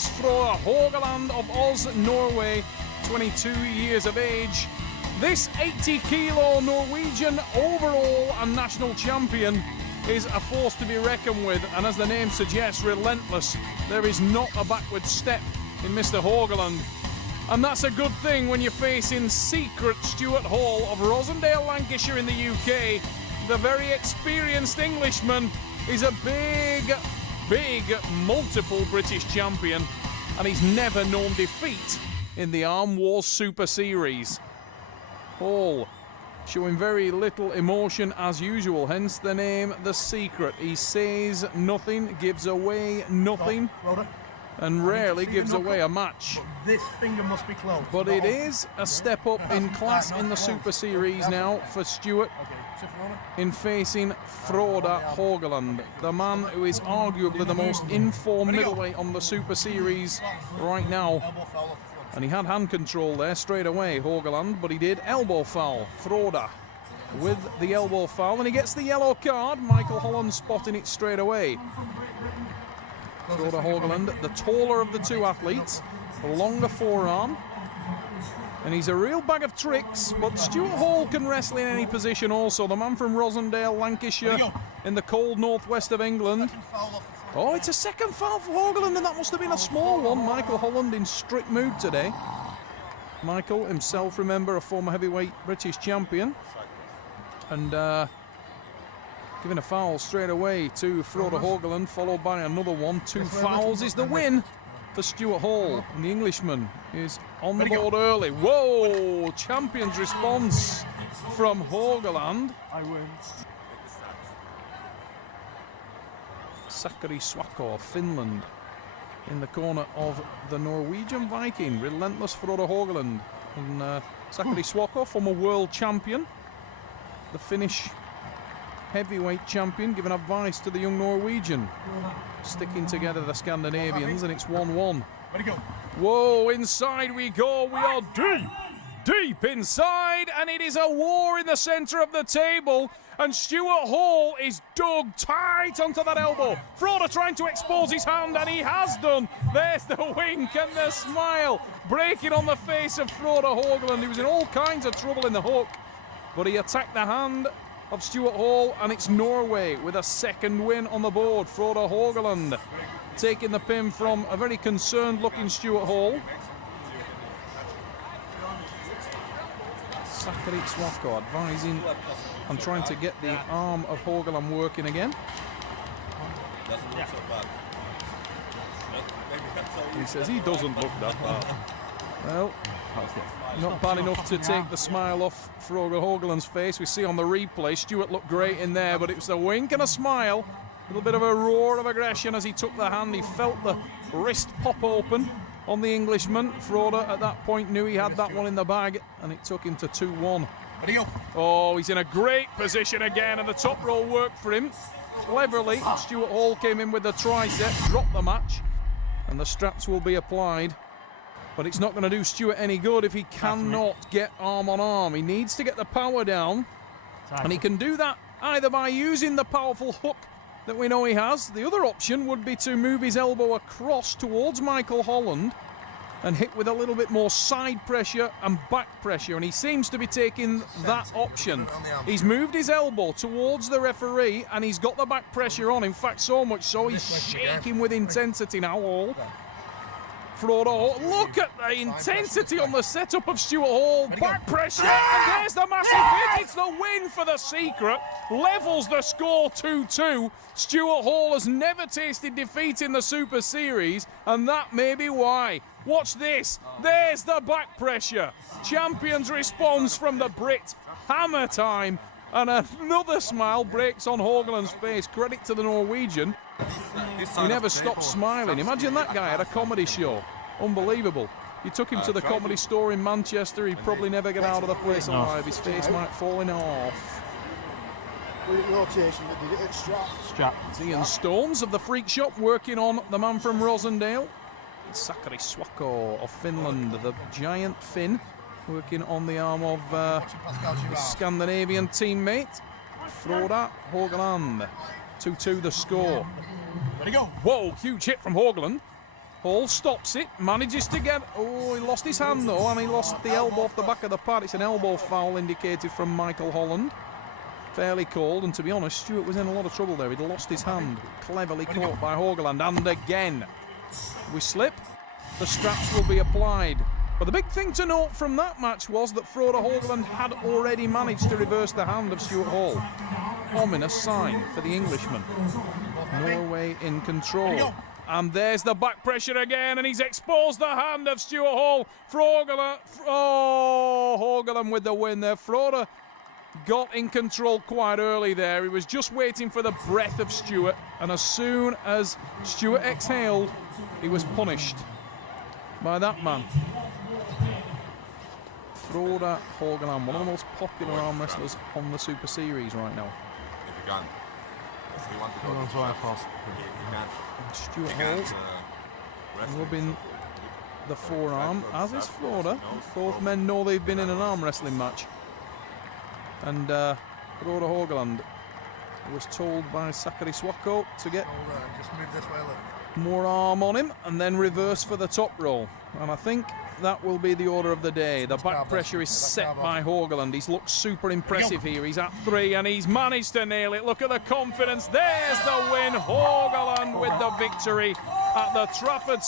relentless Frode Haugland of Oz, Norway, 22 years of age. This 80-kilo Norwegian overall and national champion is a force to be reckoned with, and as the name suggests, relentless. There is not a backward step in Mr. Haugland. And that's a good thing when you're facing secret Stuart Hall of Rosendale, Lancashire in the UK. The very experienced Englishman is a big multiple British champion, and he's never known defeat in the Arm Wars Super Series. Hall showing very little emotion as usual, hence the name The Secret. He says nothing, gives away nothing, and rarely gives away a match. But this finger must be closed. But it is a step up in class in the Super Series now for Stuart in facing Frode Haugland, the man who is arguably the most informed middleweight on the Super Series right now. And he had hand control there straight away, Haugland, but he did elbow foul. Frode with the elbow foul, and he gets the yellow card. Michael Holland spotting it straight away. Frode Haugland, the taller of the two athletes, the longer forearm, and he's a real bag of tricks, but Stuart Hall can wrestle in any position also. The man from Rosendale, Lancashire, in the cold northwest of England. Oh, it's a second foul for Haugland, and that must have been a small one. Michael Holland in strict mood today. Michael himself, remember, a former heavyweight British champion. And giving a foul straight away to Frode Haugland, followed by another one. 2 fouls is the win for Stuart Hall, and the Englishman is on the board early. Whoa! Champion's response from Haugland. I win. Sakari Swako of Finland in the corner of the Norwegian Viking. Relentless Frode Haugland. And Sakari Swako, former world champion. The Finnish heavyweight champion, giving advice to the young Norwegian. Sticking together the Scandinavians, and it's 1-1. Whoa, inside we go. We are deep inside, and it is a war in the centre of the table, and Stuart Hall is dug tight onto that elbow. Frode trying to expose his hand, and he has done. There's the wink and the smile breaking on the face of Frode Haugland. He was in all kinds of trouble in the hook, but he attacked the hand of Stuart Hall, and it's Norway with a second win on the board. Frode Haugland taking the pin from a very concerned looking Stuart Hall. Sakari Swako advising and trying to get the arm of Haugland working again. He says he doesn't look that bad. Well, not bad enough to take the smile off Frode Haugland's face. We see on the replay, Stuart looked great in there, but it was a wink and a smile. A little bit of a roar of aggression as he took the hand. He felt the wrist pop open on the Englishman. Frode at that point knew he had that one in the bag, and it took him to 2-1. Oh, he's in a great position again, and the top roll worked for him. Cleverly, Stuart Hall came in with the tricep, dropped the match, and the straps will be applied. But it's not going to do Stuart any good if he cannot get arm on arm. He needs to get the power down, and he can do that either by using the powerful hook that we know he has. The other option would be to move his elbow across towards Michael Holland and hit with a little bit more side pressure and back pressure, and he seems to be taking that option. He's moved his elbow towards the referee, and he's got the back pressure on. In fact, so much so he's shaking with intensity now. Hall. Frode, look at the intensity on the setup of Stuart Hall. Back pressure, and there's the massive hit. It's the win for The Secret. Levels the score 2-2. Stuart Hall has never tasted defeat in the Super Series, and that may be why. Watch this. There's the back pressure. Champion's response from the Brit. Hammer time. And another smile breaks on Haugland's face. Credit to the Norwegian. He never stopped smiling. Imagine that guy at a comedy show. Unbelievable. You took him to the comedy store in Manchester, he'd probably never get out of the place alive. His face might fall in off. Rotation, did it strap. It's Ian Stones of the Freak Shop working on the man from Rosendale. Sakari Swako of Finland, the giant Finn, working on the arm of his Scandinavian teammate. Frode Haugland. 2-2 the score. Ready, go. Whoa, huge hit from Haugland. Hall stops it, manages to get... Oh, he lost his hand though, and he lost the elbow off the back of the pad. It's an elbow foul indicated from Michael Haugland. Fairly cold, and to be honest, Stewart was in a lot of trouble there. He'd lost his hand, cleverly caught by Haugland, and again. We slip, the straps will be applied. But the big thing to note from that match was that Frode Haugland had already managed to reverse the hand of Stuart Hall. Ominous sign for the Englishman. Norway in control. And there's the back pressure again, and he's exposed the hand of Stuart Hall. Haugland with the win there. Frode got in control quite early there. He was just waiting for the breath of Stuart, and as soon as Stuart exhaled, he was punished by that man. Frode Haugland, one of the most popular arm wrestlers on the Super Series right now. If you can. If you want to go fast, you can. Stuart Hall rubbing the forearm, as is Frode. Both men know they've been in an arm wrestling match. And Frode Haugland was told by Sakari Swako to get just move this way a little. more arm on him and then reverse for the top roll. And I think that will be the order of the day. The back pressure is set by Haugland. He's looked super impressive here. He's at 3 and he's managed to nail it. Look at the confidence. There's the win. Haugland with the victory at the Trafford.